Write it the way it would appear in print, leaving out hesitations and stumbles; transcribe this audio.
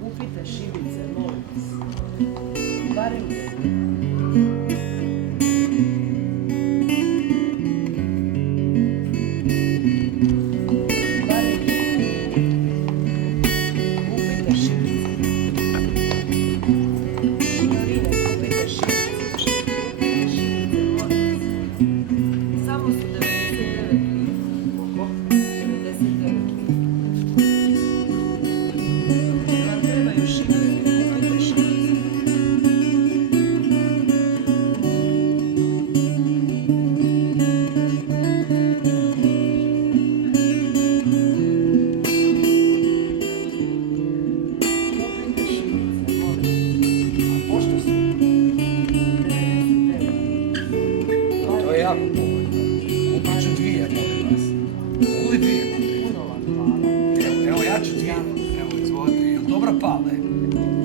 Kupite šibice, molim vas. Barem jednu. Barem jednu. Kupite šibice. Signorine, kupite šibice. Šibice, molim vas. Samo su 99 lira. Koliko? 99 lira. Vam trebaju šibice, kupite šibice. Kupite šibice, molim vas. A pošto su? 99 lira. To je jako povoljno. Kupit ću dvije, molim vas. Mogu li dvije kupiti? Puno vam hvala. Evo, ja ću dvije. Evo, izvolite. Jel dobra pale? Dobro,